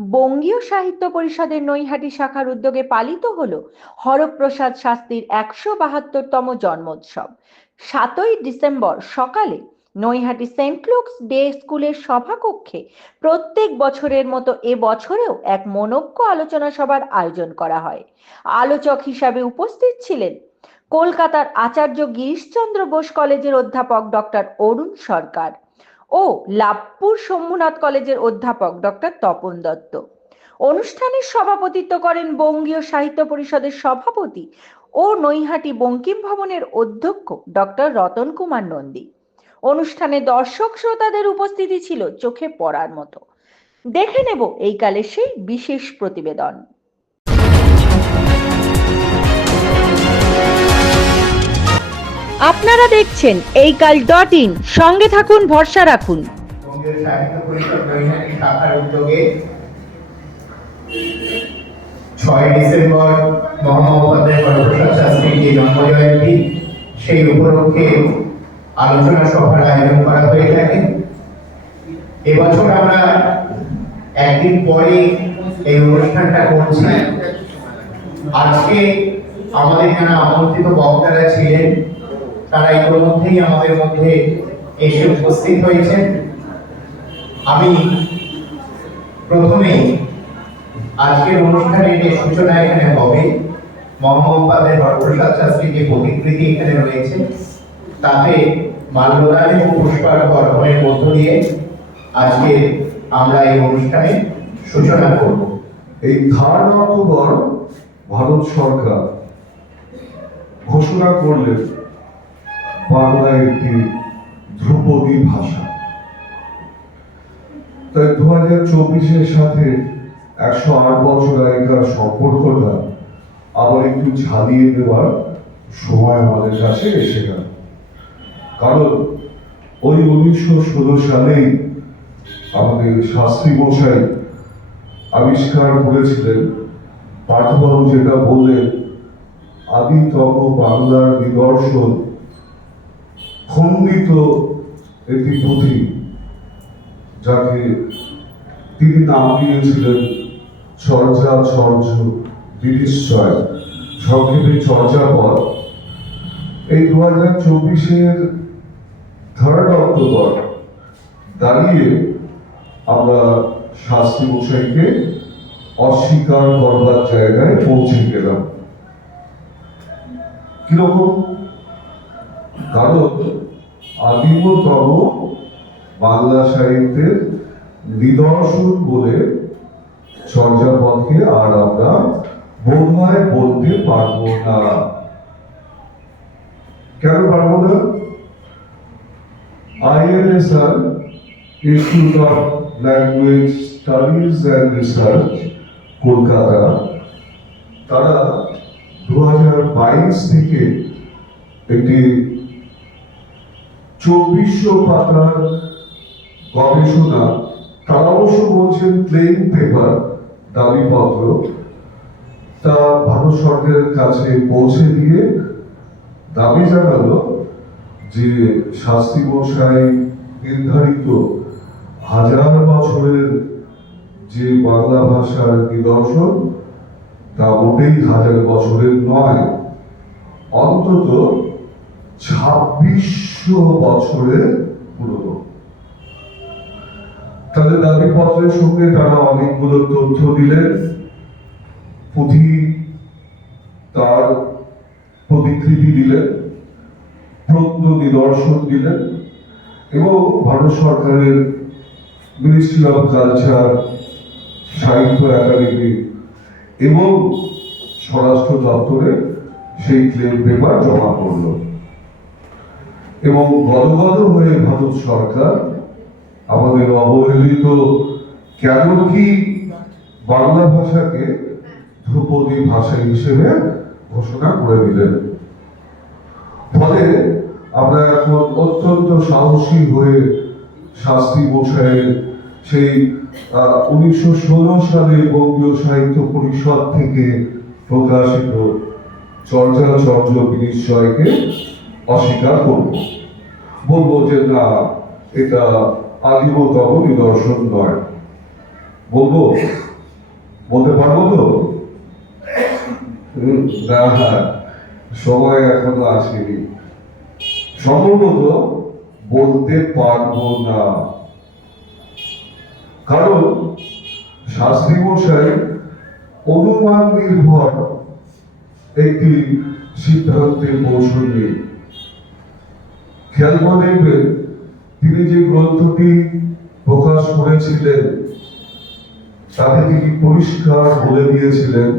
বঙ্গীয় সাহিত্য পরিষদের নৈহাটি শাখার উদ্যোগে পালিত হলো হরপ্রসাদ শাস্ত্রীর ১৭২তম জন্মোৎসব। ৭ই ডিসেম্বর সকালে নৈহাটি সেন্ট লুকস ডে স্কুলের সভাকক্ষে প্রত্যেক বছরের মতো এবছরেও এক মনোজ্ঞ আলোচনা সভার আয়োজন করা হয়। আলোচক হিসাবে উপস্থিত ছিলেন কলকাতার আচার্য গিরিশচন্দ্র বোস কলেজের অধ্যাপক ডক্টর অরুণ সরকার ও লাভপুর শম্ভুনাথ কলেজের অধ্যাপক ডক্টর তপন দত্ত। অনুষ্ঠানের সভাপতিত্ব করেন বঙ্গীয় সাহিত্য পরিষদের সভাপতি ও নৈহাটি বঙ্কিম ভবনের অধ্যক্ষ ডক্টর রতন কুমার নন্দী। অনুষ্ঠানে দর্শক শ্রোতাদের উপস্থিতি ছিল চোখে পড়ার মতো। দেখে নেব এই কালের সেই বিশেষ প্রতিবেদন। আপনারা দেখছেন এইকাল.in, সঙ্গে থাকুন, ভরসা রাখুন। বঙ্গীয় সাহিত্য পরিষদ নৈহাটি শাখার উদ্যোগে ৬ই ডিসেম্বর মহামহোপাধ্যায় হরপ্রসাদ শাস্ত্রীর যে জন্মজয়ন্তী, সেই উপলক্ষে আলোচনা সভার আয়োজন করা হয়ে থাকে। এবছর আমরা একদিন পরে এই অনুষ্ঠানটা করছি। আজকে আমাদের যারা আমন্ত্রিত বক্তারা ছিলেন তারা ইতিমধ্যেই আমাদের মধ্যে এসে উপস্থিত হয়েছেন। আমি প্রথমেই আজকের অনুষ্ঠানের যে সূচনা এখানে হবে, মহামহোপাধ্যায় হরপ্রসাদ শাস্ত্রীর যে প্রতিকৃতি এখানে রয়েছে তাতে মাল্যদান এবং পুষ্পার্ঘ্য অর্পণের মধ্য দিয়ে আজকে আমরা এই অনুষ্ঠানে সূচনা করব। এই 3 অক্টোবর ভারত সরকার ঘোষণা করলেন বাংলা একটি ধ্রুপদী ভাষা। তাই 2024-এর সাথে 108 বছর আগেকার সম্পর্কটা আবার একটু ঝালিয়ে দেওয়ার সময় আমাদের কাছে এসে গেল। কারণ ওই 1916 সালেই আমাদের শাস্ত্রী মশাই আবিষ্কার করেছিলেন, পাঠবাবু যেটা বললেন, আদিতম বাংলার নিদর্শন খণ্ডিত একটি পুঁথি, যাকে তিনি নাম দিয়েছিলেন চর্যাচর্য বিনিশ্চয়, সংক্ষেপে চর্যাপদ। এই 2024-এর 3 অক্টোবর দাঁড়িয়ে আমরা শাস্ত্রী মশাইকে অস্বীকার করবার জায়গায় পৌঁছে গেলাম। কিরকম? কারণ আদিমতম বাংলা সাহিত্যের নিদর্শন বলে চর্যাপদকে আর আমরা বোধহয় বলতে পারবো না। কেন পারবো না? INSR, Institute of Language Studies and Research, Kolkata, তারা 2022 থেকে একটি 2400 পাতার গবেষণা, তারা অবশ্য বলছেন ক্লেম পেপার, দাবিপত্র, তা ভারত সরকারের কাছে পৌঁছে দিয়ে দাবি জানালো যে শাস্ত্রী মশাই নির্ধারিত 1000 বছরের যে বাংলা ভাষার নিদর্শন, তা মোটেই 1000 বছরের নয়, অন্তত 2600 বছরের পুরনো। তাদের দাবিপত্রের সঙ্গে তারা অনেকগুলো তথ্য দিলেন, পুঁথি তার প্রতিকৃতি দিলেন, প্রত্ন নিদর্শন দিলেন, এবং ভারত সরকারের মিনিস্ট্রি অফ কালচার, সাহিত্য একাডেমি এবং স্বরাষ্ট্র দপ্তরে সেই ক্লেম পেপার জমা করল। এবং গদগদ হয়ে ভারত সরকার আমাদের অবহেলিত কেন কি বাংলা ভাষাকে ধ্রুপদী ভাষা হিসেবে ঘোষণা করে দিলেন। ফলে আমরা এখন অত্যন্ত সাহসী হয়ে শাস্ত্রী মশাইয়ের সেই 1916 সালে বঙ্গীয় সাহিত্য পরিষদ থেকে প্রকাশিত চর্যাচর্য বিনিশ্চয়কে অস্বীকার করব, বলবো যে না, এটা আদিমতম নিদর্শন নয়। বলবো, বলতে পারবো তো? না, সময় এখনো আসেনি, সম্ভবত বলতে পারবো না। কারণ শাস্ত্রী মশাই অনুমান নির্ভর একটি সিদ্ধান্তে পৌঁছননি। খেয়াল করে দেখবেন, তিনি যে গ্রন্থটি প্রকাশ করেছিলেন তাতে তিনি পরিষ্কার বলে দিয়েছিলেন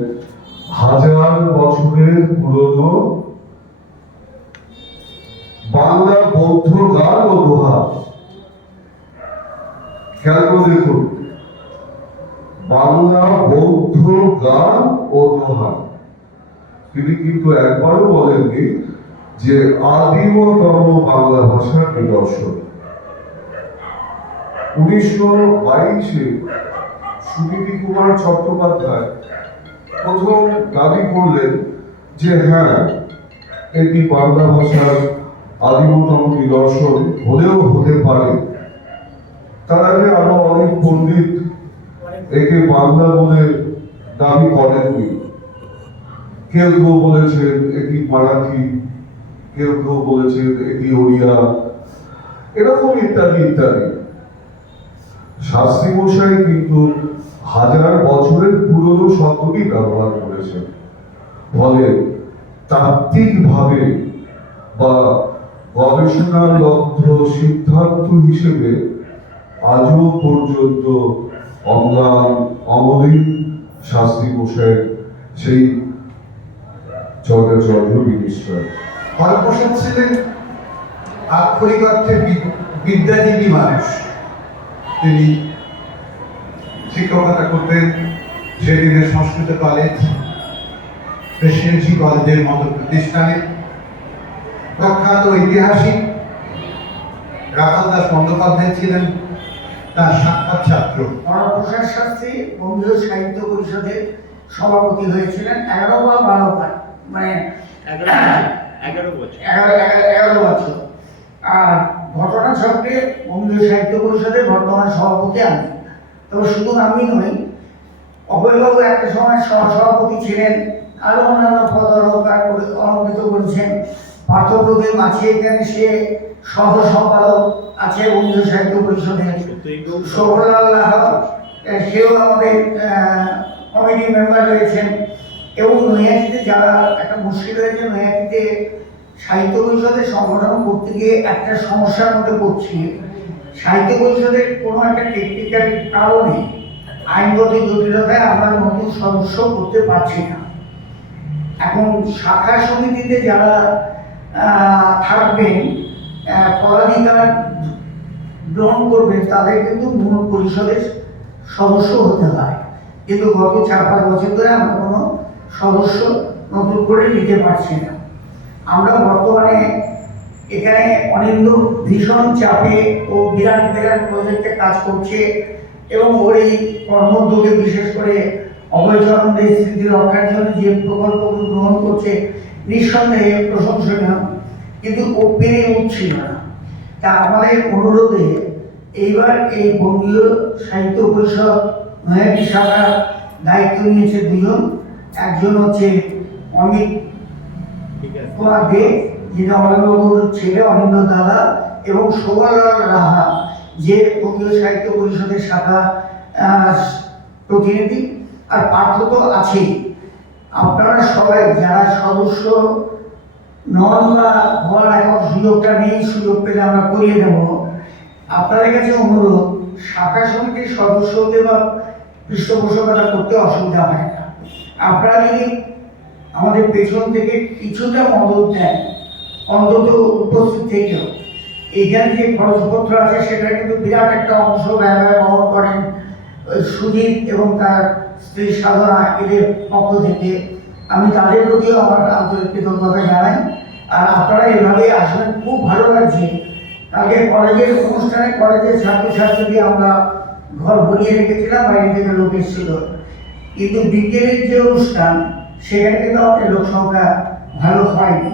1000 বছরের পুরনো বাংলা বৌদ্ধ গান ও দোহা। খেয়াল করে দেখুন, বাংলা বৌদ্ধ গান ও দোহা। তিনি কিন্তু একবারও বলেননি যে আদিমতম বাংলা ভাষার নিদর্শন। 1922-এ সুনীতি কুমার চট্টোপাধ্যায় প্রথম দাবি করলেন যে হ্যাঁ, এটি বাংলা ভাষার আদিমতম নিদর্শন হলেও হতে পারে। তার আগে আরো অনেক পণ্ডিত একে বাংলা বলে দাবি করেননি। কেউ কেউ বলেছেন এটি মারাঠি, কেউ কেউ বলেছেন এটি ওড়িয়া, এরকম ইত্যাদি ইত্যাদি। শাস্ত্রী মশাই কিন্তু 1000 বছরের পুরনো শব্দটি ব্যবহার করেছেন। ফলে তাত্ত্বিক ভাবে বা গবেষণালব্ধ সিদ্ধান্ত হিসেবে আজও পর্যন্ত অম্লান অমলিন শাস্ত্রী মশাইয়ের সেই চর্যাচর্য বিনিশ্চয়। হরপ্রসাদ ছিলেন আক্ষরিক অর্থে বিদ্যাজীবী মানুষ। তিনি শিক্ষকতা করতেন সেদিনের সংস্কৃত কলেজ, প্রেসিডেন্সি কলেজের মতো প্রতিষ্ঠানে। প্রখ্যাত ঐতিহাসিক রাখাল দাস বন্দ্যোপাধ্যায় ছিলেন তার সাক্ষাৎ ছাত্র। হরপ্রসাদ শাস্ত্রী বঙ্গীয় সাহিত্য পরিষদের সভাপতি হয়েছিলেন 11 বা 12 বার, মানে 11 বছর। আর ঘটনা চক্রে বঙ্গীয় সাহিত্য পরিষদের বর্তমান সভাপতি আমি। তবে শুধু আমি নই, অভয়বাবু একটা সময় সহসভাপতি ছিলেন, আরো অন্যান্য পদ অলঙ্কৃত করেছেন। পার্থপ্রতিম আছে এখানে, সে সহ সম্পাদক আছে বঙ্গীয় সাহিত্য পরিষদের। সোহরলাল লাহা, সেও আমাদের কমিটি মেম্বার রয়েছেন। এবং নৈহাটিতে যারা একটা মুশকিল হয়েছে, নৈহাটিতে সাহিত্য পরিষদের সংগঠন করতে গিয়ে একটা সমস্যার মধ্যে পড়ছি। সাহিত্য পরিষদের কোনো একটা টেকনিক্যাল কারণে আইনগত জটিলতায় আমরা নতুন সদস্য করতে পারছি না। এখন শাখা সমিতিতে যারা থাকবেন, পদাধিকার গ্রহণ করবেন, তাদের কিন্তু মূল পরিষদের সদস্য হতে হয়। কিন্তু গত 4-5 বছর ধরে আমরা কোনো সদস্য নতুন করে নিতে পারছি না। আমরা বর্তমানে এখানে অনিন্দ ভীষণ চাপে ও বিরাট বিরাট প্রজেক্টে কাজ করছে এবং ওর এই কর্মোদ্যোগে বিশেষ করে অভয়চরণদের স্মৃতি রক্ষার জন্য যে প্রকল্পগুলো গ্রহণ করছে নিঃসন্দেহে প্রশংসনীয়, কিন্তু ও পেরে উঠছিল না। তা আমাদের অনুরোধে এইবার এই বঙ্গীয় সাহিত্য পরিষদ নৈহাটি শাখার দায়িত্ব নিয়েছে দুজন। একজন হচ্ছে অমিত কুমার দে, যিনি অমলবাবুর ছেলে অনিন্দ দাদা, এবং সোহরলাল রাহা, যে বঙ্গীয় সাহিত্য পরিষদের শাখা প্রতিনিধি। আর পার্থ তো আছেই। আপনারা সবাই যারা সদস্য নন বা হওয়ার এখন সুযোগটা নেই, সুযোগ পেলে আমরা করিয়ে দেব। আপনাদের কাছে অনুরোধ, শাখা সমিতির সদস্য হতে বা পৃষ্ঠপোষকতা করতে অসুবিধা হয় না। আপনারা যদি আমাদের পেছন থেকে কিছুটা মদত দেন, অন্তত উপস্থিত থেকেও, এখানে যে খরচপত্র আছে সেটা কিন্তু বিরাট একটা অংশ ব্যয় বহন করেন সুজিত এবং তার স্ত্রী সাধনা, এদের পক্ষ থেকে। আমি তাদের প্রতিও আমার আন্তরিক কৃতজ্ঞতা জানাই। আর আপনারা এভাবে আসবেন, খুব ভালো লাগছে। কালকে কলেজের অনুষ্ঠানে কলেজের ছাত্রছাত্রীকে আমরা ঘর ভরিয়ে রেখেছিলাম, বাইরে থেকে লোক এসেছিল। কিন্তু বিকেলের যে অনুষ্ঠান, সেখানে কিন্তু আমাদের লোক সংখ্যা ভালো হয়নি।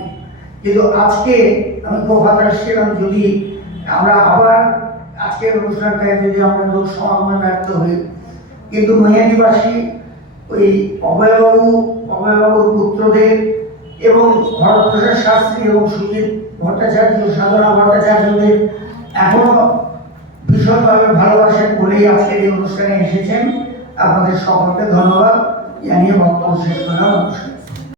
কিন্তু আজকে আমি খুব হতাশ ছিলাম, যদি আমরা আবার আজকের অনুষ্ঠানটায় যদি আমরা লোক সমাগমে ব্যর্থ হই, কিন্তু নৈহাটিবাসী ওই অভয়বাবুর পুত্রদের এবং হরপ্রসাদ শাস্ত্রী এবং সুজিত ভট্টাচার্য, সাধনা ভট্টাচার্যদের এখনো ভীষণভাবে ভালোবাসেন বলেই আজকের এই অনুষ্ঠানে এসেছেন। আপনাদের সকলকে ধন্যবাদ জানিয়ে বক্তব্য শেষ করা।